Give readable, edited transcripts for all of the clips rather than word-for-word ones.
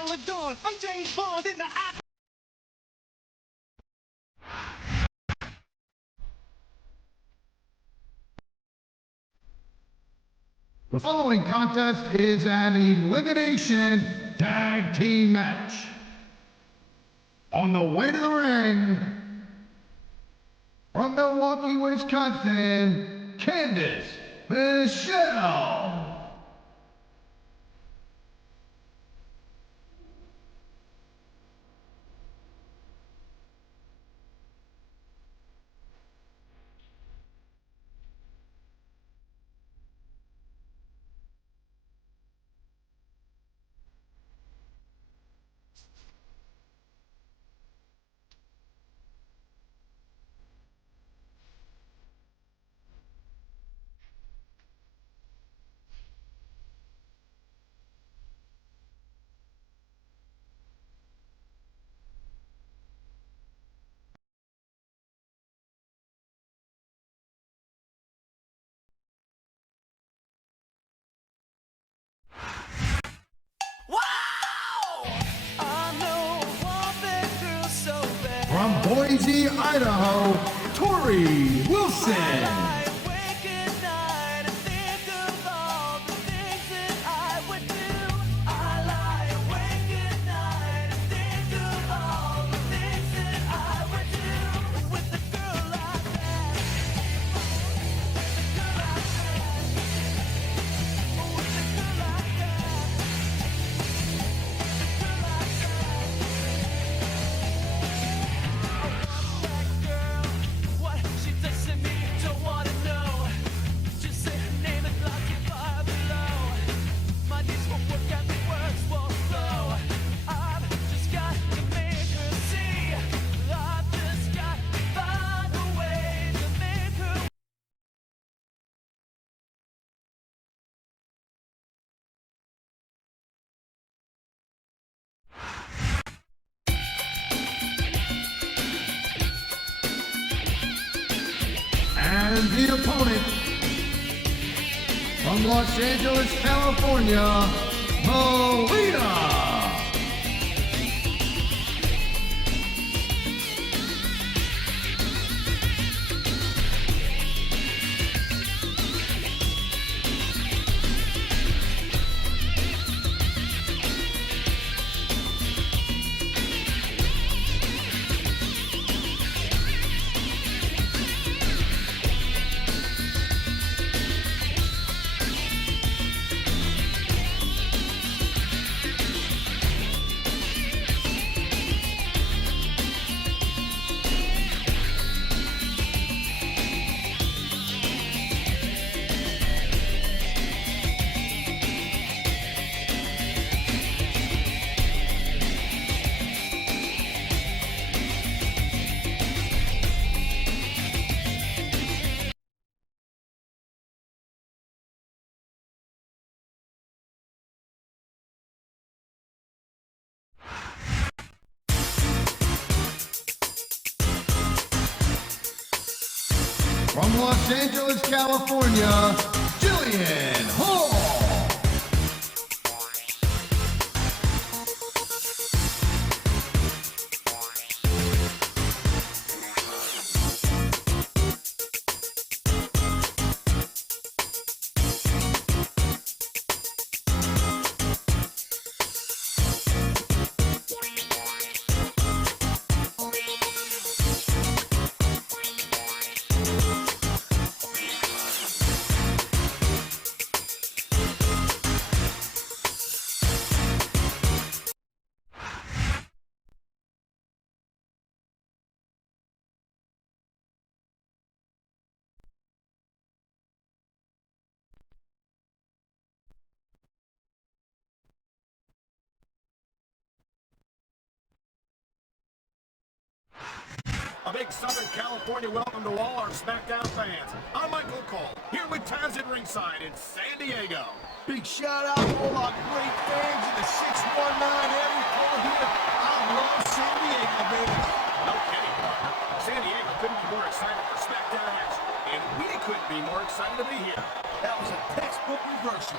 Silent Dawn. I'm James Bond in the eye. The following contest is an Elimination Tag Team match. On the way to the ring, from Milwaukee, Wisconsin, Candice, Michelle. From Boise, Idaho, Torrie Wilson. And the opponent, from Los Angeles, California, Melina. From Los Angeles, California, Jillian Hall. A big Southern California welcome to all our SmackDown fans. I'm Michael Cole, here with Taz at ringside in San Diego. Big shout out to all our great fans in the 619 area here. I love San Diego, baby. No kidding, partner. San Diego couldn't be more excited for SmackDown action, and we couldn't be more excited to be here. That was a textbook reversal.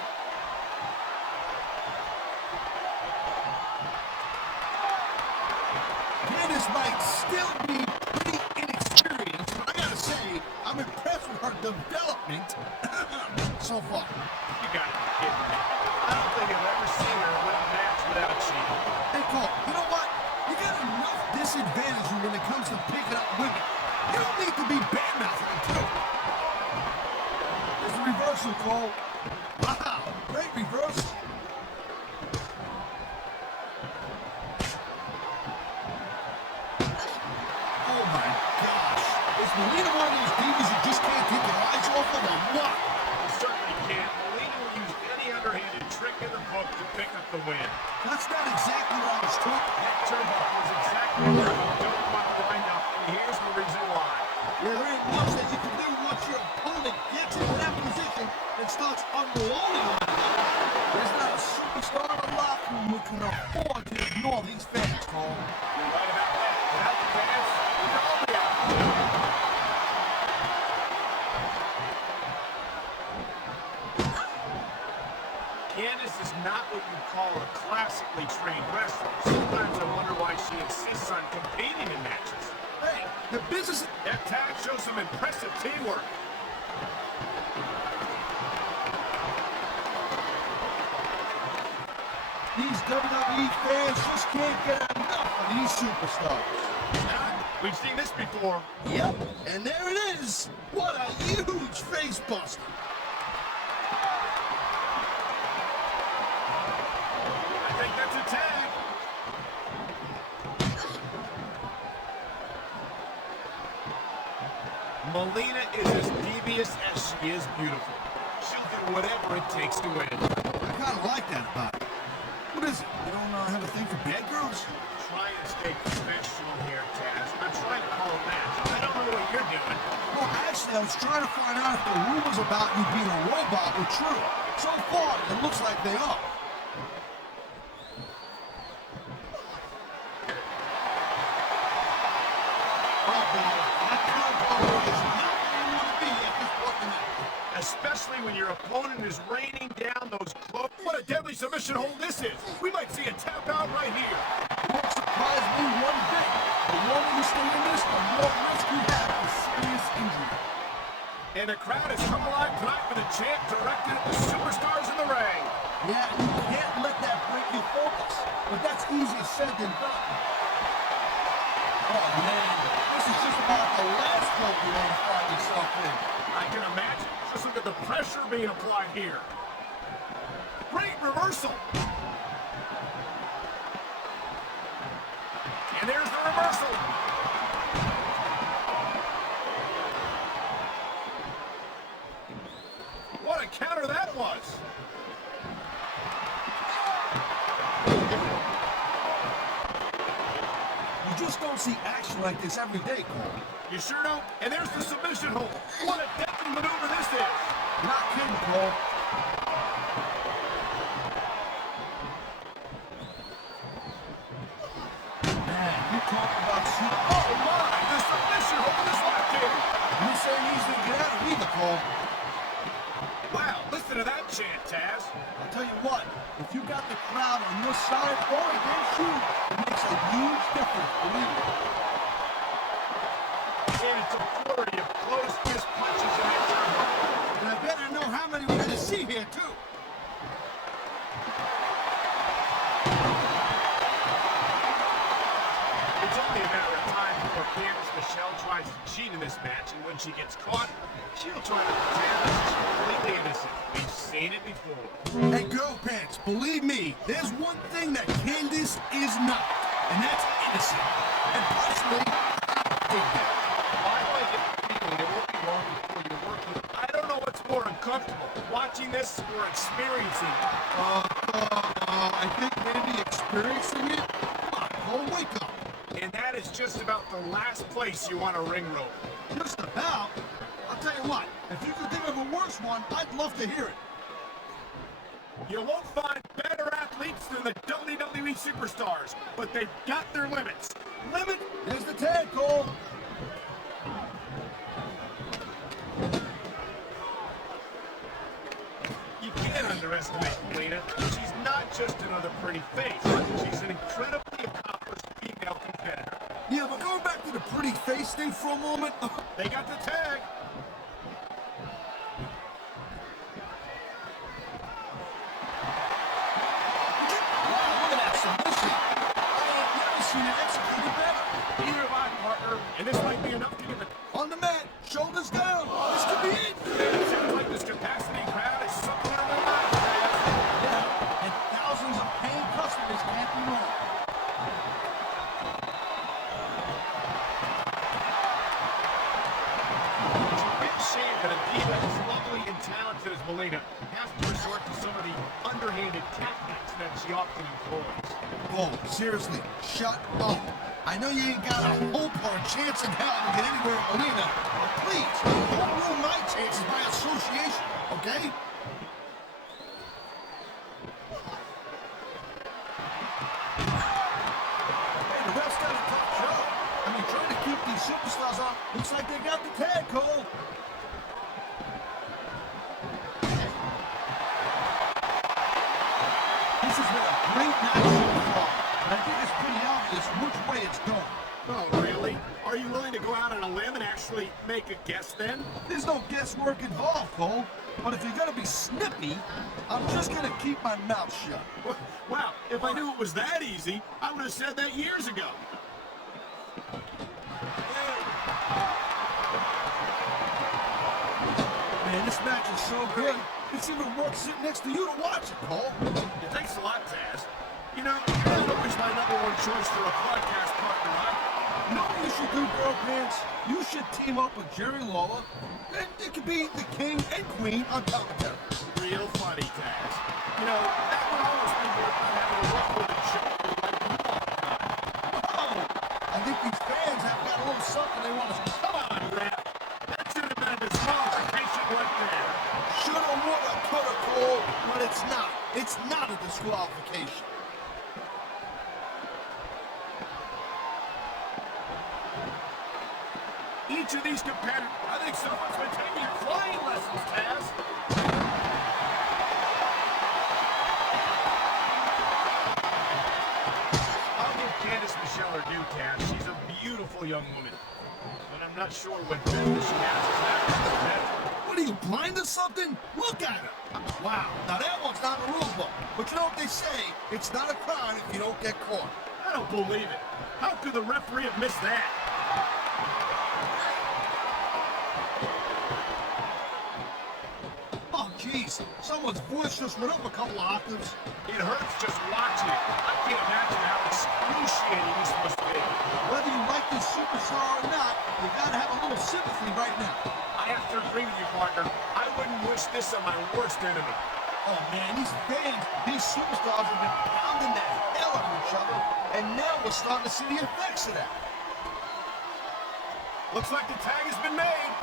still be pretty inexperienced, but I gotta say, I'm impressed with her development so far. You gotta be kidding me. I don't think I've ever seen her win a match without cheating. Hey, Cole, you know what? You got enough disadvantage when it comes to picking up women. You don't need to be bad-mouthing them, too. There's a reversal, Cole. Wow, great reversal. Oh, my gosh. Is Melina one of those divas you just can't take your eyes off of, or what? You certainly can't. Melina will use any underhanded trick in the book to pick up the win. That's not exactly what I was talking about. That turnbuckle is exactly where you don't want to wind up, and here's the reason why. There ain't much that you can do once your opponent gets in that position and starts unloading on you. There's not a superstar in the locker room who can afford to ignore these fans, Cole. You're right about that. Without the fans, we'd all be out. Candice is not what you call a classically trained wrestler. Sometimes I wonder why she insists on competing in matches. Hey, the business... That tag shows some impressive teamwork. These WWE fans just can't get enough of these superstars. We've seen this before. Yep, and there it is. What a huge face buster. I think that's a tag. Melina is as devious as she is beautiful. She'll do whatever it takes to win. I kind of like that about it. What is it? You don't have a thing for bad girls? Try and stay professional here, Taz. I'm trying to call a match. I don't know what you're doing. Well, actually, I was trying to find out if the rumors about you being a robot were true. So far, it looks like they are. Especially when your opponent is raining down those close. What a deadly submission hold this is. We might see a tap out right here. Won't surprise me one bit. The longer you stay in this, the more risk you have of serious injury. And the crowd has come alive tonight with a chant directed at the superstars in the ring. Yeah, you can't let that break your focus. But that's easier said than done. Oh, man. This is just about the last club you want to find yourself in. I can imagine. Just look at the pressure being applied here. Great reversal. And there's the reversal. What a counter that was. You just don't see action like this every day, Cole. You sure don't? And there's the submission hold. What a deadly maneuver this is. Not kidding, Cole. Man, you talk about shooting. Oh my, the submission hold is locked in. You say easy to get out of either, Cole. Wow, listen to that chant, Taz. I'll tell you what, if you got the crowd on your side or against you, it makes a huge difference, believe me. And it's a flurry of close fist punches in that turnbuckle. And I better know how many we're going to see here, too. It's only a matter of time before Candice Michelle tries to cheat in this match, and when she gets caught, she'll try to pretend that she's completely innocent. We've seen it before. Hey, girl pants, believe me, there's one thing that Candice is not, and that's innocent. And personally, I think that. Why do I get the feeling it won't be long before you're working? I don't know what's more uncomfortable, watching this or experiencing it. I think maybe experiencing it. Come on, Cole, wake up. And that is just about the last place you want a ring rope. Just about. I'll tell you what, if you could think of a worse one, I'd love to hear it. You won't find better athletes than the WWE superstars, but they've got their limits. There's the tag, Cole. You can't underestimate Melina. She's not just another pretty face. She's an incredibly accomplished female competitor. Yeah, but going back to the pretty face thing for a moment? They got the tag. Wow, look at that submission. I ain't never seen it executed better. Neither have I, partner. And this might be enough to get it. On the mat, shoulders down. This could be it. It seems like this capacity crowd is something on their mind. Yeah, and thousands of paying customers can't be wrong. It's a shame that a diva as lovely and talented as Melina has to resort to some of the underhanded tactics that she often employs. Oh, seriously, shut up. I know you ain't got a hope or a chance in hell to get anywhere with Melina, but please, don't ruin my chances by association, okay? Hey, the ref's got a tough job. I mean, trying to keep these superstars on, looks like they got the tag, Cole. This has been a great night so far, and I think it's pretty obvious which way it's going. Oh, really? Are you willing to go out on a limb and actually make a guess then? There's no guesswork involved, Cole. But if you're gonna be snippy, I'm just gonna keep my mouth shut. Wow, if I knew it was that easy, I would have said that years ago. Man, this match is so good. It's even worth sitting next to you to watch it, Cole. Thanks a lot, Taz. You know, you're always my #1 choice for a podcast partner, huh? You know what you should do, girl pants? You should team up with Jerry Lawler, and it could be the king and queen on commentary. Real funny, Taz. You know, that would almost be worth having a rough with a show like you on. Oh, I think these fans have got a little something they want to. Come on, Rap. That should have been a disqualification right there. Shoulda, woulda, coulda, Cole, but it's not. It's not a disqualification. Each of these competitors, I think someone's been taking flying lessons, Taz. I'll give Candice Michelle her due, Taz. She's a beautiful young woman. But I'm not sure what business she has as that. What are you, blind or something? Look at her. Wow, now that one's not in the rule book. But you know what they say? It's not a crime if you don't get caught. I don't believe it. How could the referee have missed that? Oh, jeez. Someone's voice just went up a couple of octaves. It hurts just watching it. I can't imagine how excruciating this must be. Whether you like this superstar or not, you gotta have a little sympathy right now. I have to agree with you, partner. I wouldn't wish this on my worst enemy. Oh, man, these fans, these superstars have been pounding the hell out of each other, and now we're starting to see the effects of that. Looks like the tag has been made.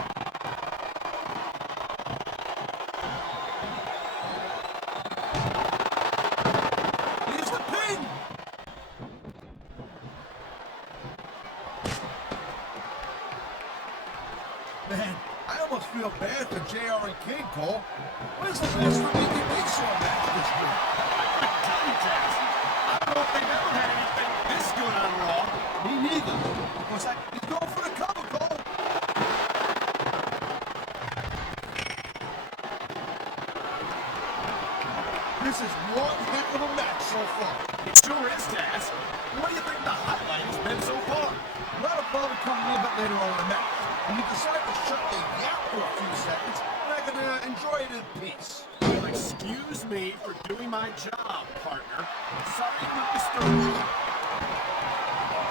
Here's the pin! Man, I almost feel bad for JR and King, Cole. When's the last time they saw a match this good? Tell you, Taz, I don't know if they've ever had anything this good on Raw. Me neither. Looks like he's going for the cover, Cole. This is one heck of a match so far. It sure is, Taz. What do you think the highlight has been so far? A lot of probably come a little bit later on in the match. When you decide to shut the yap for a few seconds, and I can enjoy it in peace. Well, excuse me for doing my job, partner. Sorry to disturb you.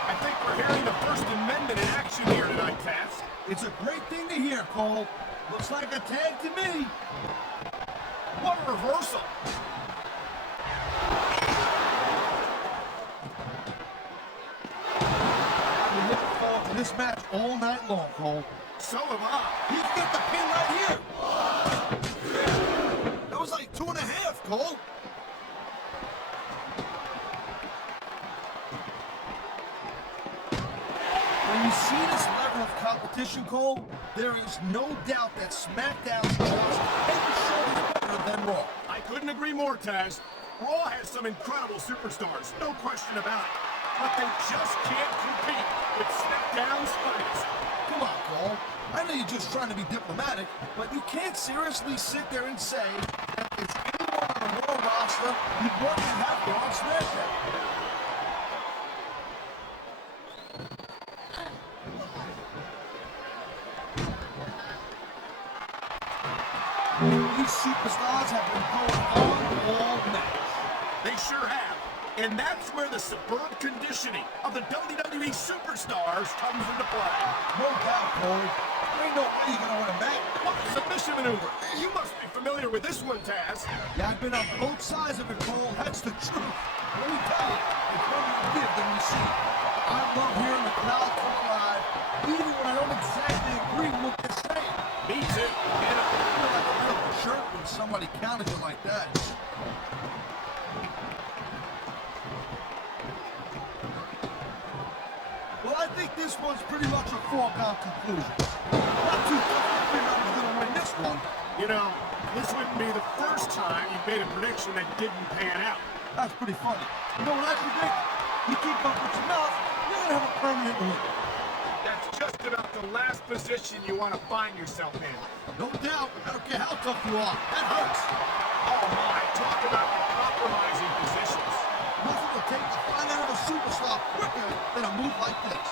I think we're hearing the First Amendment in action here tonight, Taz. It's a great thing to hear, Cole. Looks like a tag to me. What a reversal. I've been looking forward to this match all night long, Cole. So have I. He's got the pin right here. That was like 2.5, Cole. When you see this level of competition, Cole, there is no doubt that SmackDown's choice every show is better than Raw. I couldn't agree more, Taz. Raw has some incredible superstars, no question about it. but they just can't compete with SmackDown's finest. Come on, Cole. I know you're just trying to be diplomatic, but you can't seriously sit there and say that if anyone on the Raw roster, you'd want to have them on SmackDown. These superstars have been going on all match. They sure have. And that's where the superb conditioning of the WWE superstars comes into play. No doubt, Torrie. There ain't no way you're going to win a match. What a submission maneuver. You must be familiar with this one, Taz. Yeah, I've been on both sides of it, Cole. That's the truth. Let me tell you, it's more you give than you see. I love hearing the crowd come alive, even when I don't exactly agree with what they're saying. Me too. And I feel like a real jerk when somebody counters you like that. Well, I think this one's pretty much a foregone conclusion. Not too tough to figure out who's going to win this one. You know, this wouldn't be the first time you made a prediction that didn't pan out. That's pretty funny. You know what I predict? You keep up with your mouth, you're going to have a permanent win. That's just about the last position you want to find yourself in. No doubt. I don't care how tough you are. That hurts. Oh my, talk about compromising positions. Nothing will take to find out of a superstar quicker than a move like this.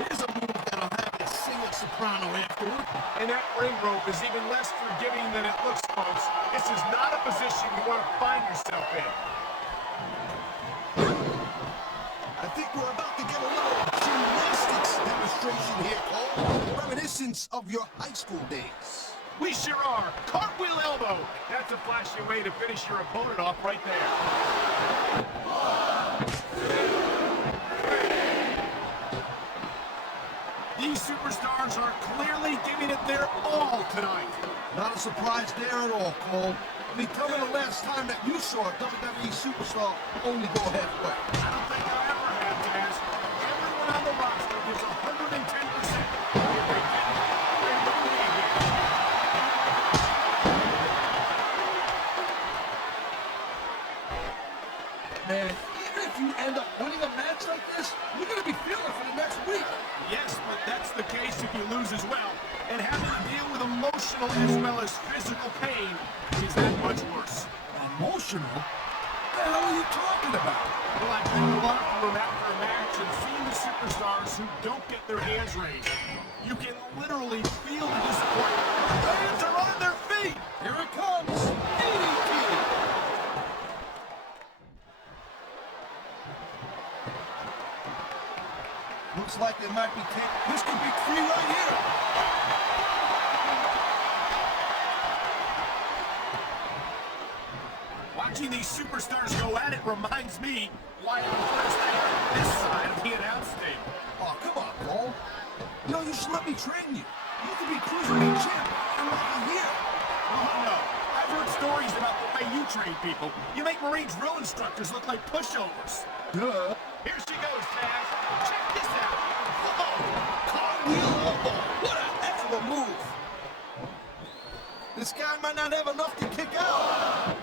Here's a move that'll have you sing a soprano afterward. And that ring rope is even less forgiving than it looks, folks. This is not a position you want to find yourself in. I think we're about to get a little gymnastics demonstration here, Cole. Reminiscence of your high school days. We sure are. Cartwheel elbow. That's a flashy way to finish your opponent off right there. These superstars are clearly giving it their all tonight. Not a surprise there at all, Cole. I mean, tell me the last time that you saw a WWE superstar only go halfway. I don't think I ever have, Taz. Everyone on the roster gives 110%. Man, even if you end up winning a match like this, you're going to be feeling for the next week. Yes, but that's the case if you lose as well. And having to deal with emotional as well as physical pain is that much worse. Emotional? What the hell are you talking about? Well, I've been in the locker room after a match and seen the superstars who don't get their hands raised. You can literally feel the disappointment. The fans are on their feet! Here it comes. DDT. Looks like they might be taking... This could be 3 right here. Watching these superstars go at it reminds me why I'm first on this side of the announce table. Oh, come on, Cole. You know, you should let me train you. You could be cruiserweight champ in like a year. Oh, no. I've heard stories about the way you train people. You make Marine drill instructors look like pushovers. Duh. Here she goes, Taz. Check this out. Cartwheel elbow. What a heck of a move. This guy might not have enough to kick out.